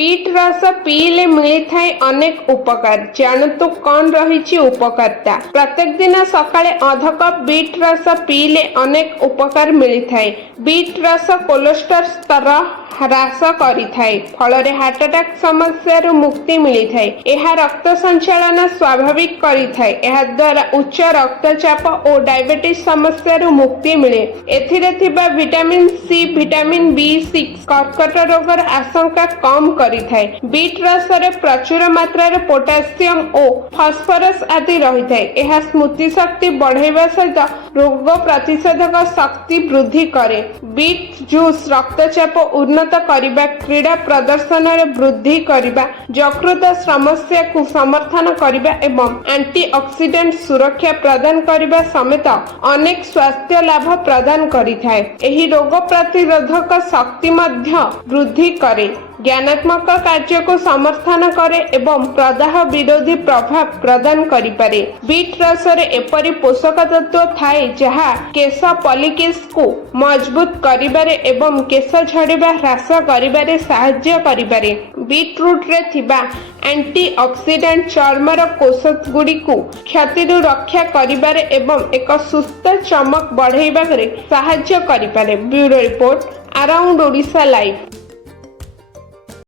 Beat रस पीले मिलता है अनेक उपकार। जानतु कौन रही उपकारिता। प्रत्येक दिन सकाळे अध कप बीट रस पीले अनेक उपकार मिलता है। बीट रस कोलेस्ट्रॉल स्तर ह्रास करिथाए, फଳରେ हार्ट अटैक समस्या मुक्ति मिलता है। यह रक्त संचालन स्वाभाविक करिथाए। यह द्वारा उच्च रक्तचाप और डायबिटीज समस्या मुक्ति मिले। एथिरे थिबा विटामिन सी, विटामिन B6 कर्कट रोगर आशंका कम करिथाए। बीट रस रे प्रचुर मात्रा रे पोटेशियम और फास्फोरस आदि रहिथाए। यह स्मृति शक्ति बढ़ाइबा सहित रोग प्रतिषेधक शक्ति वृद्धि करे। बीट जूस रक्तचाप उन्नत करिबा, क्रीड़ा प्रदर्शन रे वृद्धि करिबा, यकृत समस्या को समर्थन करिबा एवं एंटीऑक्सीडेंट सुरक्षा प्रदान करिबा समेत अनेक स्वास्थ्य लाभ प्रदान करिथाए। एही रोग प्रतिरोधक शक्ति मध्य वृद्धि करे, ज्ञानात्मक कार्य को समर्थन करे एवं प्रदाह विरोधी प्रभाव प्रदान करिपारे। बीट रस रे एपरि पोषक तत्व थाए जहा केश पॉलिकेश को मजबूत करिबारे एवं केश झड़िबा ह्रास करिबारे सहाय्य करिपारे। बीटरूट रे थिबा एंटीऑक्सीडेंट चर्मर कोष गुडी को क्षति रक्षा करिबारे एवं एक सुस्थ चमक बढ़ाइबारे सहाय्य करिपारे। Bureau report, around Odisha live.